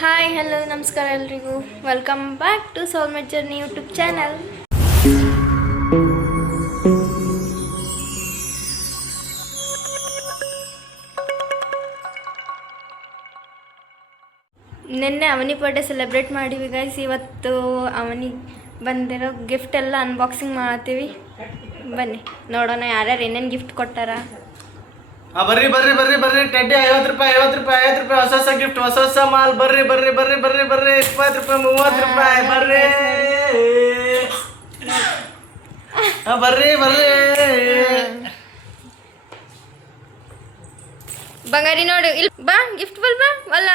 Hi hello ನಮಸ್ಕಾರ ಎಲ್ರಿಗೂ welcome back to soulmate journey YouTube channel. ನಿನ್ನೆ ಅವನಿ ಬರ್ಡೇ ಸೆಲೆಬ್ರೇಟ್ ಮಾಡೀವಿ ಗೈಸ್. ಇವತ್ತು ಅವನಿಗೆ ಬಂದಿರೋ ಗಿಫ್ಟ್ ಎಲ್ಲ ಅನ್ಬಾಕ್ಸಿಂಗ್ ಮಾಡತ್ತೀವಿ. ಬನ್ನಿ ನೋಡೋಣ ಯಾರ್ಯಾರು ಏನೇನು ಗಿಫ್ಟ್ ಕೊಟ್ಟಾರ. ಬರ್ರಿ ಬರ್ರಿ ಬರ್ರಿ ಬರ್ರಿ ಟೆಡ್ಡಿ 50 ರೂಪಾಯಿ 50 ರೂಪಾಯಿ 50 ರೂಪಾಯಿ ಹೊಸ ಹೊಸ ಗಿಫ್ಟ್ ಹೊಸ ಹೊಸ ಮಾಲ್. ಬರ್ರಿ ಬರ್ರಿ ಬರ್ರಿ ಬರ್ರಿ ಬರ್ರಿ 20 ರೂಪಾಯಿ 30 ರೂಪಾಯಿ ಬರ್ರಿ ಬರ್ರಿ ಬರ್ರಿ. ಬಂಗಾರಿ ನೋಡು ಇಲ್ಲಿ ಬಾ ಗಿಫ್ಟ್ ಬಲ್ಬಾ ವಲ್ಲ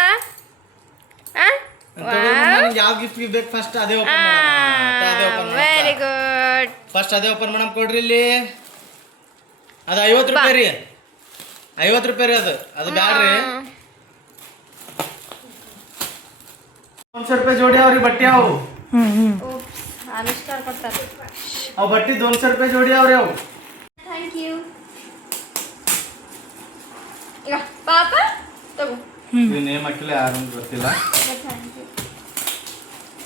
ಯಾವ ಗಿಫ್ಟ್ ಬೇಕು ಫಸ್ಟ್ ಅದೇ ಓಪನ್ ಮಾಡೋಣ. Very good. ಫಸ್ಟ್ ಅದೇ ಓಪನ್ ಮಾಡಮ್ ಕೊಡ್ರಿ. ಇಲ್ಲಿ ಅದು 50 ರೂಪಾಯಿ ರೀ 50 ರೂಪಾಯಿ ರೀ ಅದು ಬ್ಯಾಡ್ರಿ. 200 ರೂಪಾಯಿ ಜೋಡಿ ಅವ್ರಿ ಬಟ್ಟೆ ಅವು. ಆವಿಷ್ಕಾರ ಕೊಡ್ತಾರೆ ಅವು ಬಟ್ಟೆ 200 ರೂಪಾಯಿ ಜೋಡಿ ಅವ್ರಿ ಅವು. Thank you. ಈಗ ಪಾಪ ತಗೋ. ನೇಮ್ ಹಾಕಿಲ್ಲ ಯಾರು ಗೊತ್ತಿಲ್ಲ.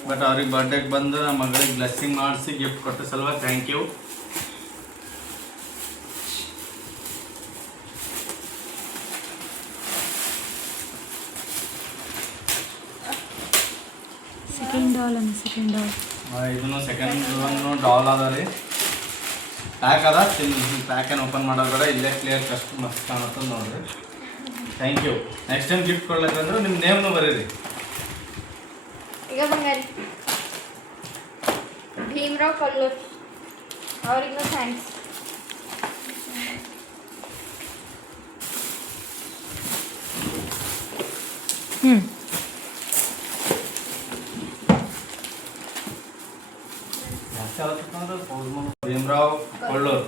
ಬಟ್ ಅವ್ರಿಗೆ ಬರ್ಡೇಗೆ ಬಂದು ನಮ್ಮ ಮಗಳಿಗೆ ಬ್ಲೆಸ್ಸಿಂಗ್ ಮಾಡಿಸಿ ಗಿಫ್ಟ್ ಕೊಟ್ಟ ಸಲುವಾಗಿ ಥ್ಯಾಂಕ್ ಯು. ಇದನ್ನು ಸೆಕೆಂಡ್ ಡಾಲ್ ಅದ ರೀ. ಪ್ಯಾಕ್ ಅದ ಪ್ಯಾಕ್ ಏನು ಓಪನ್ ಮಾಡೋದು ಬೇಡ, ಇಲ್ಲೇ ಕ್ಲಿಯರ್ ಕಸ್ಟ್ ಮಸ್ತ್ ಕಾಣುತ್ತೆ ನೋಡ್ರಿ. Thank you. Next time gift ಕೊಡ್ಲಿಕ್ಕಂದ್ರೆ ನಿಮ್ಮ ನೇಮ್ನು ಬರೀರಿ. ಈಗ ಬಂಗಾರಿ ಭೀಮರಾವ್ ಕಲ್ಲೂರ್ ಅವರಿಗೂ thanks. Bheemrao Kollur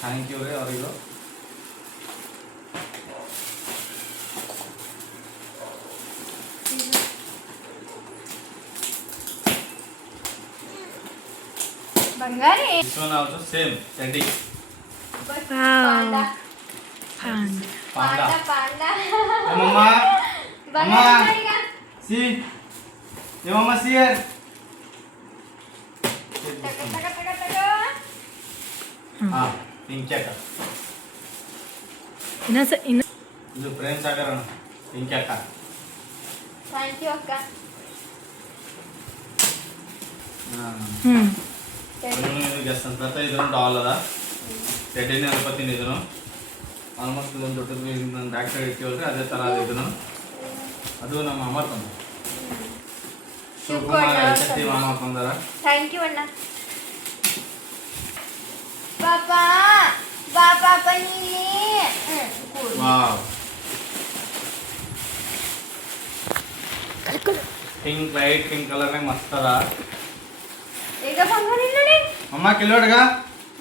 thank you ರೀ ಅವರಿಗೂ. ಬಂಗಾರಿ This one also same Teddy. Panda Panda. Panda Hey mama. ಬಂಗಾರಿ ಈಗ See. Hey mama see here. ತಗ ಪಿಂಕ್ ಅಕ್ಕ. ಇದು ಫ್ರೆಂಡ್ಸ್ ಆಗರೋಣ ಪಿಂಕ್ ಅಕ್ಕ. ಥ್ಯಾಂಕ್ ಯು ಅಕ್ಕ. ಇದು ಗೆಸ್ಟ್ ಅಂತ ಇದನ್ನು ಡಾಲ್ ಅದ ಟೆಡ್ಡಿನೇ ಅನ್ಕೋತೀನಿ. ಇದನ್ನು ಆಲ್ಮೋಸ್ಟ್ ಇದೊಂದು ದೊಡ್ಡದು ನನ್ನ ಬ್ಯಾಕ್ ಸೈಡ್ ಇರ್ತೀವಲ್ರಿ ಅದೇ ಥರ ಅದು. ಇದನ್ನು ಅದು ನಮ್ಮ ಅಮ್ಮ ತಂದ ಶಿವಕುಮಾರ್ ಶಕ್ತಿ ಮಾಮ ಹಾಕೊಂಡಾರ. ಥ್ಯಾಂಕ್ ಯು ಅಣ್ಣ. ಪಾಪಾ ಬಾ ಪಾಪ ನೀಲಿ ವಾವ್ ಪಿಂಕ್ ಲೈಟ್ ಪಿಂಕ್ ಕಲರ್ನಾಗ ಮಸ್ತ್ ಅದ. ಈಗ ಬಂಗಾರಿ ನೋಡಿ ಮಮ್ಮ ಕಿಲೋಡ್ಗ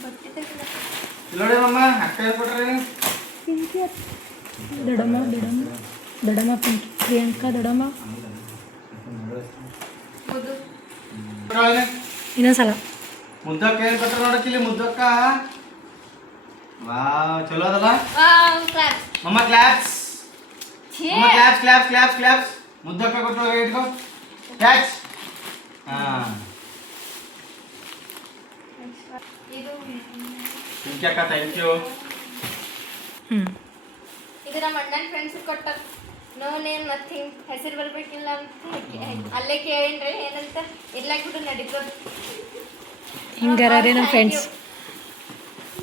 ಬಟ್ಟೆ ತೆಗಿಲ ಕಿಲೋಡಿ ಮಮ್ಮ ಅಕ್ಕ ಹೇಳ್ಕೊಟ್ರಿ. ದಡಮ್ಮ ಪಿಂಕಿ ಪ್ರಿಯಾಂಕಾ ದಡಮ್ಮ ಮುದ್ದು ಇನ್ನೊಂದ್ಸಲ ಮುದ್ದಕ್ಕ ಏನ್ ಕೊಟ್ರ ನೋಡಕ್ಕಿಲ್ಲಿ ಮುದ್ದಕ್ಕ. ವಾವ್ ಚಲೋ ಅದಲ್ಲ ವಾವ್ ಕ್ಲಾಪ್ ಮಮ್ಮ ಕ್ಲಾಪ್ಸ್. ಮಮ್ಮ ಕ್ಲಾಪ್ಸ್ ಕ್ಲಾಪ್ಸ್ ಕ್ಲಾಪ್ಸ್ ಕ್ಲಾಪ್ಸ್. ಮುದ್ದಕ್ಕ ಕೊಟ್ಟು ಇಟ್ಕೋ ಕ್ಯಾಚ್. ಇದು ಪಿಂಕಿ ಅಕ್ಕ ಥ್ಯಾಂಕ್ ಯು. ಇದು ನಮ್ಮ ಅಣ್ಣನ ಫ್ರೆಂಡ್ಸ್ ಕೊಟ್ಟ. ನೋ ನೇಮ್ ನಥಿಂಗ್ ಹೆಸರು ಬರ್ಬೇಕಿಲ್ಲ ಅಂತ ಅಲ್ಲೇ ಕೇಳೇನ್ರಿ ಏನಂತ ಇರ್ಲಾಕ್ಬಿಟ್ಟು ನಡೀತದ. ಹಿಂಗಾರೆ ನಮ್ಮ ಫ್ರೆಂಡ್ಸ್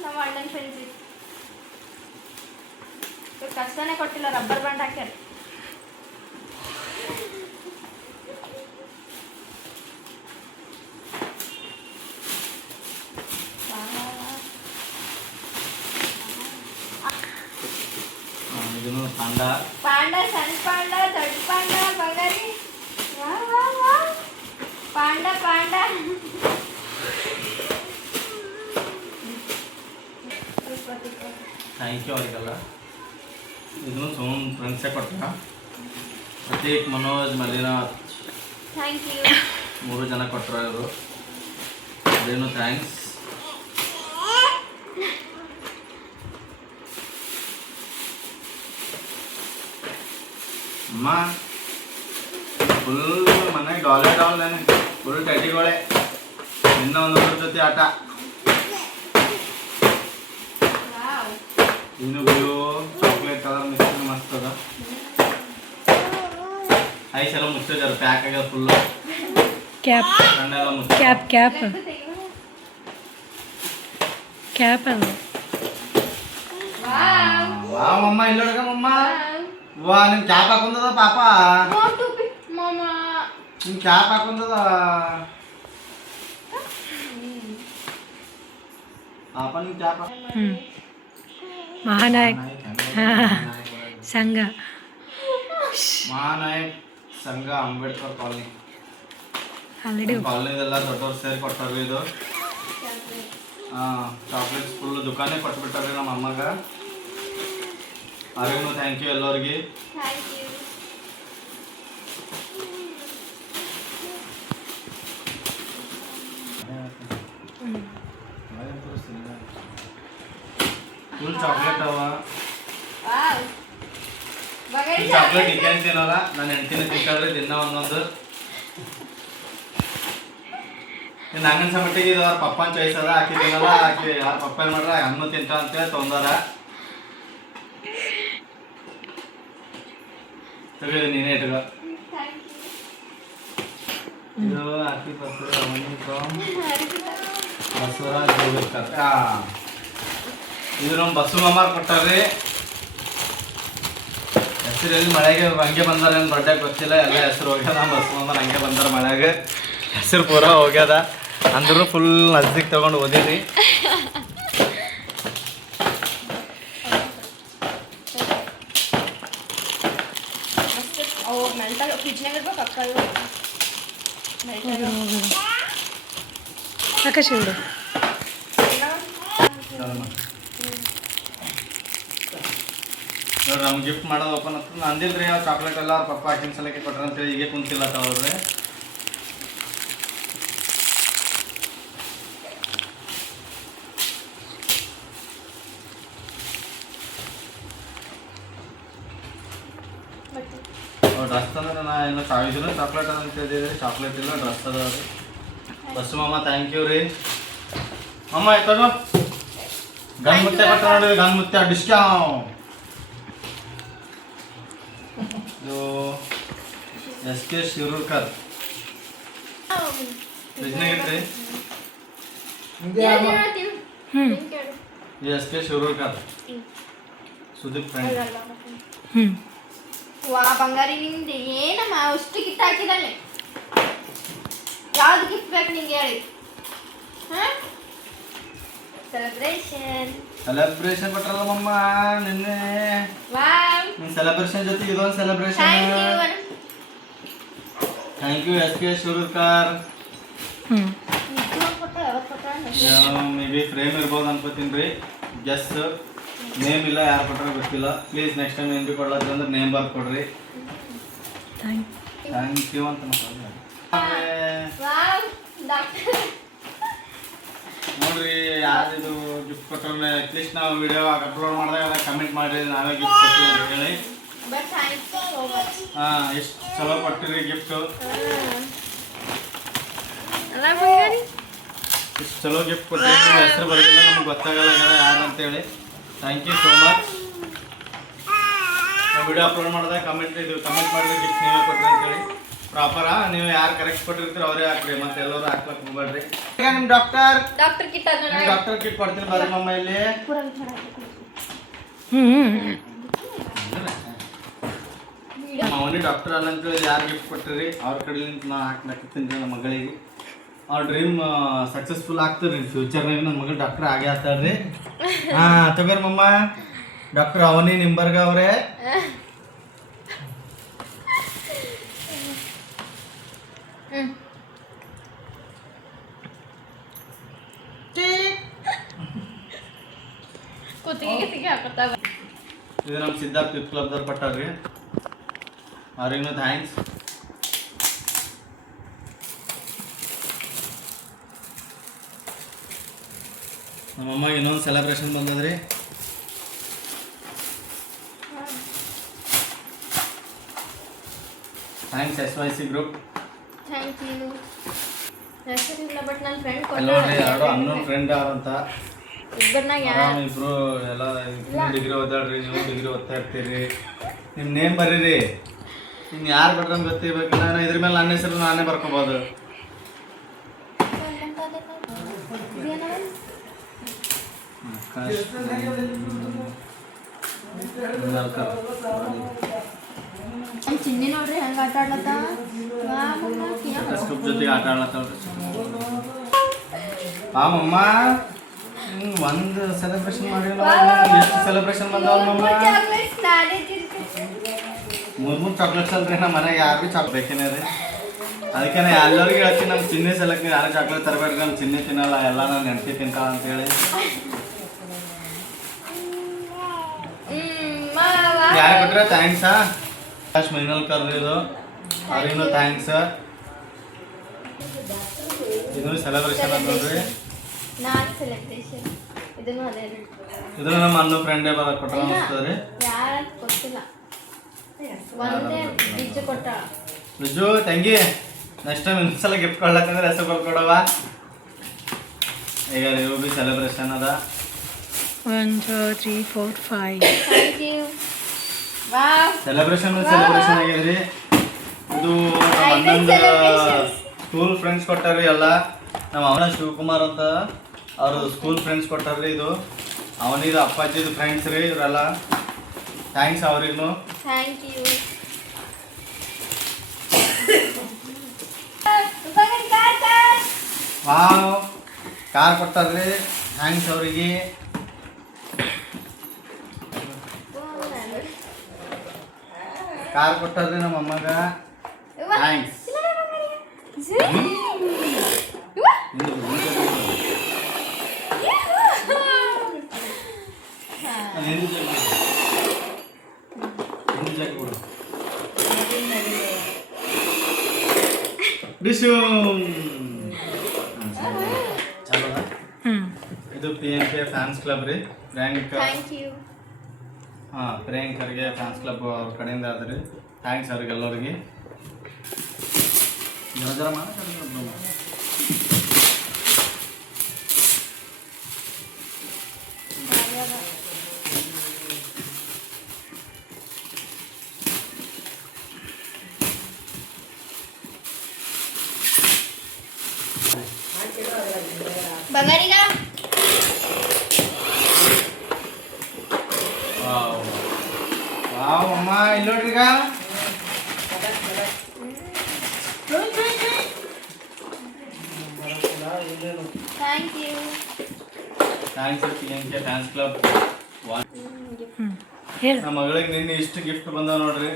ನಮ್ಮ ಅಣ್ಣನ ಫ್ರೆಂಡ್ಸ್ ಕಷ್ಟನೇ ಕೊಟ್ಟಿಲ್ಲ, ರಬ್ಬರ್ ಬ್ಯಾಂಡ್ ಹಾಕ್ಯಾರ. ಇದನ್ನು ಪಾಂಡಾ ಪಾಂಡ ಸಣ್ಣ ಪಾಂಡ ದೊಡ್ಡ ಪಾಂಡ ಬಂಗಾರಿ ಪಾಂಡ ಪಾಂಡ ಥ್ಯಾಂಕ್ ಯು ಅವರಿಗೆಲ್ಲ. ಇದನ್ನು ಸೋಮ್ ಫ್ರೆಂಡ್ಸೇ ಕೊಟ್ಟ. Prateek Manoj Mallinath thank you. 3 ಜನ ಕೊಟ್ಟರು ಇವರು. ಅದೇನು ಥ್ಯಾಂಕ್ಸ್. ಅಮ್ಮ ಫುಲ್ ಮನೆಗೆ ಡಾಲ್ ನನಗೆ ಫುಲ್ ಟೆಟಿಗಳೇ ಇನ್ನೂ ಒಂದೊಂದ್ರ ಜೊತೆ ಆಟ. ಇನ್ನು ಬ್ಲೂ ಚಾಕ್ಲೇಟ್ ಕಲರ್ ಮಿಕ್ಸ್ ಮಸ್ತ್ ಅದ. ಐಸ್ ಎಲ್ಲ ಮುಚ್ಚಿದ್ದಾರೆ, ಪ್ಯಾಕ್ ಆಗ್ಯದ ಫುಲ್ಲು. ಕ್ಯಾಪ್ ಕಣ್ಣೆಲ್ಲ ಕ್ಯಾಪ್ ಕ್ಯಾಪ್ ಕ್ಯಾಪ್ ಅಲ್ಲ. ವಾ ಮಮ್ಮ ಇಲ್ಲೊಳಗ ಮಮ್ಮ. ವಾ ನಿಮ್ ಕ್ಯಾಪ್ ಹಾಕೊಂಡದ ಪಾಪ, ನಿಮ್ ಕ್ಯಾಪ್ ಹಾಕೊಂಡದ ಪಾಪ, ನಿಮ್ ಕ್ಯಾಪ್. ಮಹಾನಾಯಕ್ ಸಂಘ, ಮಹಾನಾಯಕ್ ಸಂಘ ಅಂಬೇಡ್ಕರ್ ಕಾಲನಿ. ಆಲ್ರೆಡಿ ಕಾಲನಿದೆಲ್ಲ ದೊಡ್ಡವ್ರು ಸೇರಿ ಕೊಟ್ಟಾರ್ರಿ ಇದು. ಚಾಕ್ಲೇಟ್ಸ್ ಫುಲ್ ದುಕಾನೇ ಕೊಟ್ಬಿಟ್ಟಾರ್ರಿ ನಮ್ಮ ಅಮ್ಮಗ. ಅವ್ರಿಗೂ ಥ್ಯಾಂಕ್ ಯು ಎಲ್ಲರಿಗೆ. ಫುಲ್ ಚಾಕ್ಲೇಟ್ ಅವ. ಈ ಚಾಕ್ಲೇಟ್ ಇಕ್ಕೇನು ತಿನ್ನಲ್ಲ, ನಾನು ಹೆಂಡ್ತಿನ ತಿಂತಾಳ್ರಿ ದಿನ ಒಂದೊಂದು. ಇನ್ನು ಹಂಗನ್ಸ ಮಟ್ಟಿಗೆ ಇದು ಅವ್ರ ಪಪ್ಪನ ಚಾಯ್ಸ್ ಅದ, ಆಕಿ ತಿನ್ನಲ್ಲ. ಆಕಿ ಅವ್ರ ಪಪ್ಪ ಏನು ಮಾಡ್ರ ಹಣ್ಣು ತಿಂತ ಅಂತೇಳಿ ತೊಂದಾರ. ತಗೊಳ್ಳಿ ನೀನೇ ಇಟ್ಕೋ. ಇದು ಆಕಿ ಪಪ್ಪ ಬಸವರಾಜ್ ಹೋಗಿರ್ತಾರೆ. ಇದು ನಮ್ಮ ಬಸ್ಸು ಮಾಮಾರ್ ಕೊಟ್ಟಾರ್ರಿ. ಹೆಸರಲ್ಲಿ ಮಳೆಗೆ ಹಂಗೆ ಬಂದಾರ ಏನು ದೊಡ್ಡ ಗೊತ್ತಿಲ್ಲ, ಎಲ್ಲ ಹೆಸರು ಹೋಗ್ಯದ. ನಮ್ಮ ಬಸ್ಸು ಮಾಮಾರ್ ಹಂಗೆ ಬಂದಾರ ಮಳೆಗೆ, ಹೆಸರು ಪೂರ ಹೋಗ್ಯದ. ಅಂದ್ರೂ ಫುಲ್ ನಜದೀಕ್ ತಗೊಂಡು ಓದಿರಿ. ಆಕಾಶ ಬಿಡು. ನೋಡ್ರಿ ನಮ್ಗೆ ಗಿಫ್ಟ್ ಮಾಡೋದು ಓಪನ್ ಆಗ್ತದೆ. ಅಂದಿಲ್ರಿ ಯಾವ ಚಾಕ್ಲೇಟ್ ಎಲ್ಲ ಅವ್ರ ಪಪ್ಪ ಹಾಕಿನ ಸಲಕ್ಕೆ ಕೊಟ್ರ ಅಂತೇಳಿ ಹೀಗೆ ಕುಂತಿಲ್ಲ ಅವ್ರಿ. ಡ್ರೆಸ್ ಅಂದ್ರೆ ನಾ ಏನೋ ಚಾಯ್ಸಿನ ಚಾಕ್ಲೇಟ್ ಅದ ಅಂತ ಹೇಳಿದ್ರಿ. ಚಾಕ್ಲೇಟ್ ಇಲ್ಲ, ಡ್ರೆಸ್ ಅದ ರೀ. ಬಸ್ಸು ಮಾಮ ಥ್ಯಾಂಕ್ ಯು ರೀ. ಮಮ್ಮ ಆಯ್ತದು ಗನ್ ಮುತ್ತೆ ಕೊಟ್ಟ ನೋಡ್ರಿ, ಗನ್ ಮುತ್ತೆ ಡಿಸ್ಕೌಂಟ್. ಇದು SK ಶಿರೂರ್ಕರ್ ಫ್ರಿಜ್ನಾಗಿಟ್ರಿ. ಇದು SK ಶಿರೂರ್ಕರ್ ಸುದೀಪ್ ಫ್ರೆಂಡ್. ವಾ ಬಂಗಾರಿ, ನಿಮ್ದು ಏನಮ್ಮ ಅಷ್ಟು ಗಿಫ್ಟ್ ಹಾಕಿದಲ್ಲ. ಯಾವ್ದು ಗಿಫ್ಟ್ ಬೇಕು ನಿಂಗೆ ಹೇಳಿ. ಸೆಲೆಬ್ರೇಷನ್ ಕೊಟ್ರಲ್ಲ ಮಮ್ಮ ನಿನ್ನೆ. ನಿನ್ ಸೆಲೆಬ್ರೇಷನ್ ಜೊತೆ ಇದೊಂದು celebration. Thank you SK Shirurkar. Maybe frame ಇರ್ಬೋದು ಅನ್ಕೋತೀನಿ ರೀ. ಗೆಸ್ ನೇಮ್ ಇಲ್ಲ, ಯಾರು ಕೊಟ್ಟಾರ ಗೊತ್ತಿಲ್ಲ. ಪ್ಲೀಸ್ ನೆಕ್ಸ್ಟ್ ಟೈಮ್ ಏನು ಭೀ ಕೊಡ್ಲಾತ್ರ ಅಂದ್ರೆ ನೇಮ್ ಬರ್ದು ಕೊಡ್ರಿ. ಥ್ಯಾಂಕ್ ಯು ಅಂತ ನೋಡ್ರಿ. ಯಾರಿದು ಗಿಫ್ಟ್ ಕೊಟ್ಟರೆ ಅಟ್ಲೀಸ್ಟ್ ನಾವು ವಿಡಿಯೋ ಅಪ್ಲೋಡ್ ಮಾಡಿದಾಗ ಕಮೆಂಟ್ ಮಾಡಿ ನಾವೇ ಗಿಫ್ಟ್ ಕೊಡ್ತೀವಿ ಅಂತ ಹೇಳಿ. ಎಷ್ಟು ಚಲೋ ಕೊಟ್ಟಿರಿ ಗಿಫ್ಟು. ಇಷ್ಟು ಚಲೋ ಗಿಫ್ಟ್ ಕೊಟ್ಟಿರಿ. ಹೆಸರು ಬರೋದಿಲ್ಲ, ನಮ್ಗೆ ಗೊತ್ತಾಗಲ್ಲ ಯಾರು ಅಂತೇಳಿ. Thank you so much. ನಾವು ವಿಡಿಯೋ ಅಪ್ಲೋಡ್ ಮಾಡಿದಾಗ ಕಮೆಂಟ್ ಮಾಡಿದ್ರೆ ಗಿಫ್ಟ್ ನೀವೇ ಕೊಟ್ರಿ ಅಂತೇಳಿ. ಪ್ರಾಪರಾ ನೀವು ಯಾರು ಕರೆಕ್ಟ್ ಕೊಟ್ಟಿರ್ತೀರೋ ಅವರೇ ಹಾಕ್ರಿ, ಮತ್ತೆ ಎಲ್ಲರೂ ಹಾಕ್ಲಕ್ಕೆ ಹೋಗ್ಬೇಡ್ರಿ. ಈಗ ನಿಮ್ಮ ಡಾಕ್ಟರ್ ಕಿಟ್ ಕೊಡ್ತೀನಿ ಬರ್ರಿ ಮಮ್ಮ. ಇಲ್ಲಿ ಅವನಿಗೆ ಡಾಕ್ಟರ್ ಅಲ್ಲ ಅಂತೇಳಿ ಯಾರು ಗಿಫ್ಟ್ ಕೊಟ್ಟಿರಿ ಅವ್ರ ಕಡೆಲಿಂದ ನಾ ಹಾಕ್ಲಾಕತ್ತೀನಿ ನಮ್ಮ ಮಗಳಿಗೆ. ಅವ್ರ ಡ್ರೀಮ್ ಸಕ್ಸಸ್ಫುಲ್ ಆಗ್ತದೆ ರೀ. ಫ್ಯೂಚರ್ನಾಗ ನನ್ನ ಮಗಳು ಡಾಕ್ಟರ್ ಆಗೇ ಆಗ್ತಾಳ್ರಿ. ತಗೋರಿ ಮಮ್ಮ, ಡಾಕ್ಟರ್ ಅವನಿ ನಿಂಬರ್ಗ ಅವರೇ. ಇದು ನಮ್ಮ ಸಿದ್ಧಾರ್ಥ ಯೂತ್ ಕ್ಲಬ್ದವ್ರು ಕೊಟ್ಟಾರ್ರಿ. ಅವ್ರಿಗೂ ಥ್ಯಾಂಕ್ಸ್. ನಮ್ಮಮ್ಮ ಇನ್ನೊಂದು ಸೆಲೆಬ್ರೇಷನ್ ಬಂದದ್ರಿ. Thanks SYC group. Thank you. ಹೆಸರಿಲ್ಲ ಬಟ್ ನನ್ನ ಫ್ರೆಂಡ್ ಅಲ್ಲಿ ನೋಡ್ರಿ ಯಾರೋ ಅನ್ನೋನ್ ಫ್ರೆಂಡ್ ಯಾರಂತ ಇಬ್ಬರನ್ನಾಗ ಆರಾಮ್ ಇಬ್ರು ಎಲ್ಲ ಡಿಗ್ರಿ ಓದಾಡ್ರಿ, ನೀವು ಡಿಗ್ರಿ ಓದ್ತಾ ಇರ್ತೀರಿ. ನಿಮ್ಮ ನೇಮ್ ಬರೀರಿ. ಇನ್ನು ಯಾರು ಬಿಟ್ರೆ ಅಂತ ಗೊತ್ತಿರ್ಬೇಕಿಲ್ಲ. ನಾನು ಇದ್ರ ಮೇಲೆ ನನ್ನ ಹೆಸರು ನಾನೇ ಬರ್ಕೋಬೋದು. ಚಿನ್ನಿ ನೋಡ್ರಿ ಹೆಂಗ ಆಟ ಆಡ್ಲತ್ತ ಸ್ಕೂಪ್ ಜೊತೆಗೆ ಆಟ ಆಡ್ಲತ್ತವ್ರಿ. ಮಮ್ಮ ಒಂದು ಸೆಲೆಬ್ರೇಷನ್ ಮಾಡಿಲ್ಲ. ಎಷ್ಟು ಸೆಲೆಬ್ರೇಷನ್ ಬಂದವ ಮಮ್ಮ? ಮೂರು ಚಾಕ್ಲೇಟ್ಸ್ ಅಲ್ರಿ. ನಮ್ಮ ಮನೆಗೆ ಯಾರು ಭೀ ಚಾಕ್ಲೇಟ್ ಬೇಕೇನೆ ರೀ. ಅದಕ್ಕೆ ನಾನು ಎಲ್ಲರಿಗೂ ಹೇಳ್ತೀನಿ, ನಮ್ಮ ಚಿನ್ನಿ ಸಲಕ್ಕೆ ಯಾರು ಚಾಕ್ಲೇಟ್ ತರಬೇಡ್ರಿ, ನಮ್ಮ ಚಿನ್ನಿ ತಿನ್ನಲ್ಲ, ಎಲ್ಲ ನಾನು ನೆನಪಿ ತಿಂತಾಳ ಅಂತೇಳಿ. ಯಾರು ಕೊಟ್ರೆ ಥ್ಯಾಂಕ್ಸಾ. ಮಿನಲ್ ಕರ್ರಿ ಇದು, ಅವ್ರಿಗೂ ಥ್ಯಾಂಕ್ಸ್. ಇದು ಸೆಲೆಬ್ರೇಷನ್ ಅಂತ ನೋಡ್ರಿ. ಇದನ್ನ ನಮ್ಮ ಅಣ್ಣ ಫ್ರೆಂಡೇ ಬರ ಕೊಟ್ಟ ಅನಿಸ್ತದ್ರಿ. ಬಿಜು ತಂಗಿ, ನೆಕ್ಸ್ಟ್ ಟೈಮ್ ಇನ್ನೊಂದ್ಸಲ ಗಿಫ್ಟ್ ಕೊಡ್ಲಕ್ಕಂದ್ರೆ ಹೆಸರು ಬರ್ಕೊಡವ. ಈಗ ನೀವು ಬಿ ಸೆಲೆಬ್ರೇಷನ್ ಅದ. 1 2 3 4 5. ಸೆಲೆಬ್ರೇಷನ್ ಆಗ್ಯದ್ರಿ. ಇದು ನಮ್ಮ ಸ್ಕೂಲ್ ಫ್ರೆಂಡ್ಸ್ ಕೊಟ್ಟಾರ್ರಿ ಎಲ್ಲ. ನಮ್ಮ ಅವನ ಶಿವಕುಮಾರ್ ಅಂತ ಅವರು ಸ್ಕೂಲ್ ಫ್ರೆಂಡ್ಸ್ ಕೊಟ್ಟಾರ್ರಿ. ಇದು ಅವನಿದು ಅಪ್ಪಾಜಿದು ಫ್ರೆಂಡ್ಸ್ ರೀ ಇವರೆಲ್ಲ. ಥ್ಯಾಂಕ್ಸ್ ಅವ್ರಿಗೂ. Thank you. ವಾವ್, ಕಾರ್ ಕೊಟ್ಟಾರ್ರಿ. ಥ್ಯಾಂಕ್ಸ್ ಅವರಿಗೆ. ಕಾರ್ ಕೊಟ್ಟಾರ್ರಿ ನಮ್ಮ ಅಮ್ಮಗ. ಥ್ಯಾಂಕ್ಸ್. ಇದು PNK ಫ್ಯಾನ್ಸ್ ಕ್ಲಬ್ ರೀ. ಪ್ರಿಯಾಂಕರ್ಗೆ ಫ್ಯಾನ್ಸ್ ಕ್ಲಬ್ ಅವ್ರ ಕಡೆಯಿಂದ ಆದ್ರಿ. ಥ್ಯಾಂಕ್ಸ್ ಅವ್ರಿಗೆ ಎಲ್ಲರಿಗೆ. ಜರ ಬಂಗಾರಿಗ ವಾವ್ ಅಮ್ಮ, ಇಲ್ಲಿ ನೋಡ್ರಿ ಈಗ. Thank you. Thanks PNK fans club. ಹೇಳು. ನಮ್ಮ ಮಗಳಿಗೆ ನಿನ್ನೆ ಇಷ್ಟು ಗಿಫ್ಟ್ ಬಂದಾವ ನೋಡ್ರಿ.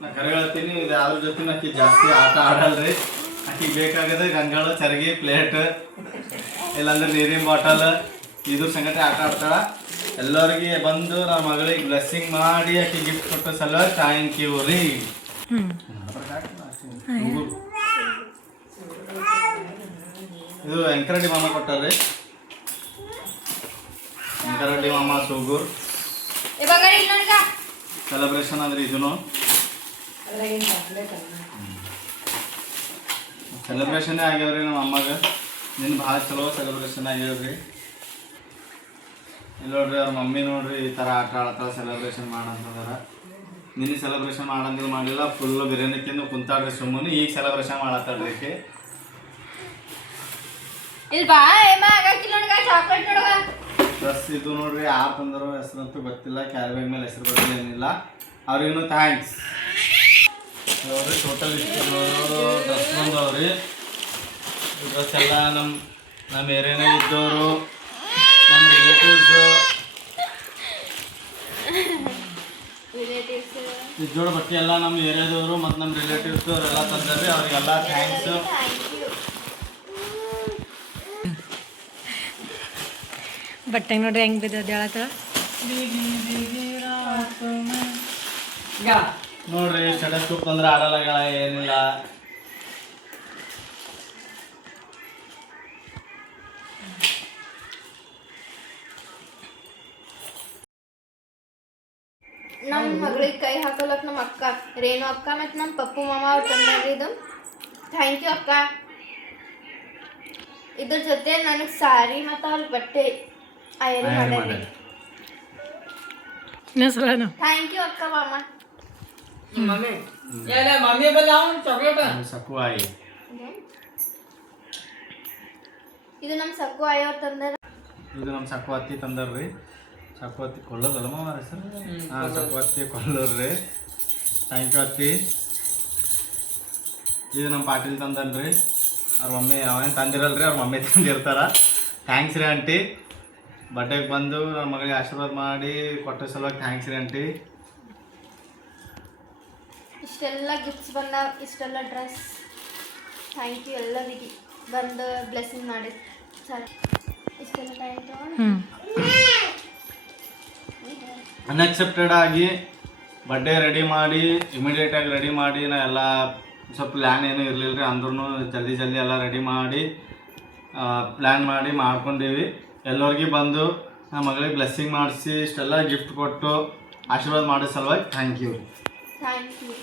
ನಾ ಕರೆ ಹೇಳ್ತೀನಿ, ಇದು ಯಾವ್ದ್ರ ಜೊತೆ ಆಕಿ ಜಾಸ್ತಿ ಆಟ ಆಡಲ್ರಿ. ಆಕಿಗೆ ಬೇಕಾಗದೆ ಗಂಗಾಳ, ಚರಗಿ, ಪ್ಲೇಟ್, ಇಲ್ಲಾಂದ್ರೆ ನೀರಿನ ಬಾಟಲ್, ಇದ್ರ ಸಂಗತಿ ಆಟ ಆಡ್ತಾಳ. ಎಲ್ಲರಿಗೆ ಬಂದು ನಮ್ಮ ಮಗಳಿಗೆ ಬ್ಲೆಸ್ಸಿಂಗ್ ಮಾಡಿ ಆಕಿ ಗಿಫ್ಟ್ ಕೊಟ್ಟ ಸಲ ಥ್ಯಾಂಕ್ ಯು ರೀ. ಇದು ವೆಂಕರೆಡ್ಡಿ ಮಾಮ ಕೊಟ್ಟಾರ್ರಿ. ವೆಂಕರೆಡ್ಡಿ ಮಾಮ ಸೂಗೂರ್. ಸೆಲೆಬ್ರೇಷನ್ ಅಂದ್ರೆ ಇದನ್ನು ಸೆಲೆಬ್ರೇಷನ್ನೇ ಆಗ್ಯಾವ್ರಿ ನಮ್ಮ ಅಮ್ಮಗೆ. ನಿನ್ನ ಭಾಳ ಚಲೋ ಸೆಲೆಬ್ರೇಷನ್ ಆಗ್ಯಾವ್ರಿ. ಇಲ್ಲಿ ನೋಡ್ರಿ ಅವ್ರ ಮಮ್ಮಿ ನೋಡ್ರಿ ಈ ಥರ ಆಟ ಆಡ್ತಾಳ, ಸೆಲೆಬ್ರೇಷನ್ ಮಾಡಂತಂದಾರ. ನಿನ್ನೆ ಸೆಲೆಬ್ರೇಷನ್ ಮಾಡಂಗಿಲ್ಲ, ಮಾಡಲಿಲ್ಲ, ಫುಲ್ ಬಿರಿಯಾನಿ ತಿಂದು ಕುಂತಾಡ್ರಿ ಸುಮ್ಮನೆ. ಈಗ ಸೆಲೆಬ್ರೇಷನ್ ಮಾಡತ್ತಾಳ್ರಿ ಈಕೆ. ಪ್ಲಸ್ ಇದು ನೋಡ್ರಿ ಯಾರು ತಂದರು ಹೆಸರಂತೂ ಗೊತ್ತಿಲ್ಲ, ಕ್ಯಾರಿ ಬ್ಯಾಗ್ ಮೇಲೆ ಹೆಸರು ಬರಲಿಲ್ಲ, ಏನಿಲ್ಲ. ಅವ್ರಿಗೂ ಥ್ಯಾಂಕ್ಸ್. ನೋಡ್ರಿ ಟೋಟಲ್ ಇಷ್ಟು ಡ್ರೆಸ್ ಬಂದವ್ರಿ. ಡ್ರೆಸ್ ಎಲ್ಲ ನಮ್ಮ ಏರಿಯಾನೇ ಇದ್ದವರು, ನಮ್ಮ ರಿಲೇಟಿವ್ಸು, ಇದ್ದೋಳು ಬಟ್ಟೆ ಎಲ್ಲ ನಮ್ಮ ಏರಿಯಾದವರು ಮತ್ತು ನಮ್ಮ ರಿಲೇಟಿವ್ಸು ಅವರೆಲ್ಲ ತಂದಾರ್ರಿ. ಅವ್ರಿಗೆಲ್ಲ ಥ್ಯಾಂಕ್ಸು. ಬಟ್ಟೆ ನೋಡ್ರಿ ಹೆಂಗೆ ಬಿದ್ದದ ಹೇಳತ್ತ. ನೋಡ್ರಿ ಸ್ಟೆಟಸ್ಕೋಪ್ ಅಂದ್ರೆ ಆಡಲ್ಲ ಏನಿಲ್ಲ. ನಮ್ಮ ಮಗಳಿಗೆ ಕೈ ಹಾಕೋಲಕ್ ನಮ್ಮ ಅಕ್ಕ ರೇಣು ಅಕ್ಕ ಮತ್ತು ನಮ್ಮ ಪಪ್ಪು ಮಾಮ ಅವ್ರು ತಂದಾರಿ ಇದು. ಥ್ಯಾಂಕ್ ಯು ಅಕ್ಕ. ಇದ್ರ ಜೊತೆ ನನಗೆ ಸಾರಿ ಮತ್ತು ಅವ್ರ ಬಟ್ಟೆ ಅಯ್ಯರು ಮಾಡ್ಯಾರಿ. ಹೆಸರೇನು? ಥ್ಯಾಂಕ್ ಯು ಅಕ್ಕ ಮಾಮ. ಸಕ್ಕು ಆಯಿ ಇದು ನಮ್ಮ ಸಕ್ಕು ಆಯ್ ಅವ್ರು ತಂದಾರ. ಇದು ನಮ್ಮ ಸಕ್ಕು ಅತ್ತಿ ತಂದಾರ್ರಿ. ಸಕ್ಕು ಅತ್ತಿ ಕೊಳ್ಳೋದಲ್ಲ ಮಾಮ ಹೆಸರು? ಹಾಂ, ಸಕ್ಕು ಅತ್ತಿ ಕೊಳ್ಳೋರ್ರಿ. ಥ್ಯಾಂಕ್ ಯು ಅತ್ತಿ. ಇದು ನಮ್ಮ ಪಾಟೀಲ್ ತಂದನ್ರಿ. ಅವ್ರ ಮಮ್ಮಿ ಅವೇನು ತಂದಿರಲ್ರಿ, ಅವ್ರ ಮಮ್ಮಿ ತಂದಿರ್ತಾರ. ಥ್ಯಾಂಕ್ಸ್ ರೀ ಆಂಟಿ. ಬಡ್ಡೆಗೆ ಬಂದು ನನ್ನ ಮಗಳಿಗೆ ಆಶೀರ್ವಾದ ಮಾಡಿ ಕೊಟ್ಟ ಸಲುವಾಗಿ ಥ್ಯಾಂಕ್ಸ್ ರೀ ಆಂಟಿ. ಇಷ್ಟೆಲ್ಲ ಗಿಫ್ಟ್ಸ್ ಬಂದಾವ, ಇಷ್ಟೆಲ್ಲ ಡ್ರೆಸ್. ಥ್ಯಾಂಕ್ ಯು ಎಲ್ಲರಿಗೆ ಬಂದು ಬ್ಲೆಸ್ಸಿಂಗ್ ಮಾಡಿ. ಸರ್ ಇಷ್ಟೆಲ್ಲ ಟೈಮ್ ತಗೊಂಡು ಅನ್ಎಕ್ಸೆಪ್ಟೆಡ್ ಆಗಿ ಬಡ್ಡೆ ರೆಡಿ ಮಾಡಿ ಇಮಿಡಿಯೇಟಾಗಿ ರೆಡಿ ಮಾಡಿ ನಾ ಎಲ್ಲ ಸ್ವಲ್ಪ ಪ್ಲ್ಯಾನ್ ಏನೂ ಇರಲಿಲ್ಲ ರೀ. ಅಂದ್ರೂ ಜಲ್ದಿ ಎಲ್ಲ ರೆಡಿ ಮಾಡಿ ಪ್ಲ್ಯಾನ್ ಮಾಡಿ ಮಾಡ್ಕೊಂಡೀವಿ. ಎಲ್ಲರಿಗೂ ಬಂದು ನಮ್ಮ ಮಗಳಿಗೆ ಬ್ಲೆಸ್ಸಿಂಗ್ ಮಾಡಿಸಿ ಇಷ್ಟೆಲ್ಲ ಗಿಫ್ಟ್ ಕೊಟ್ಟು ಆಶೀರ್ವಾದ ಮಾಡೋ ಸಲುವಾಗಿ ಥ್ಯಾಂಕ್ ಯು. Thank you.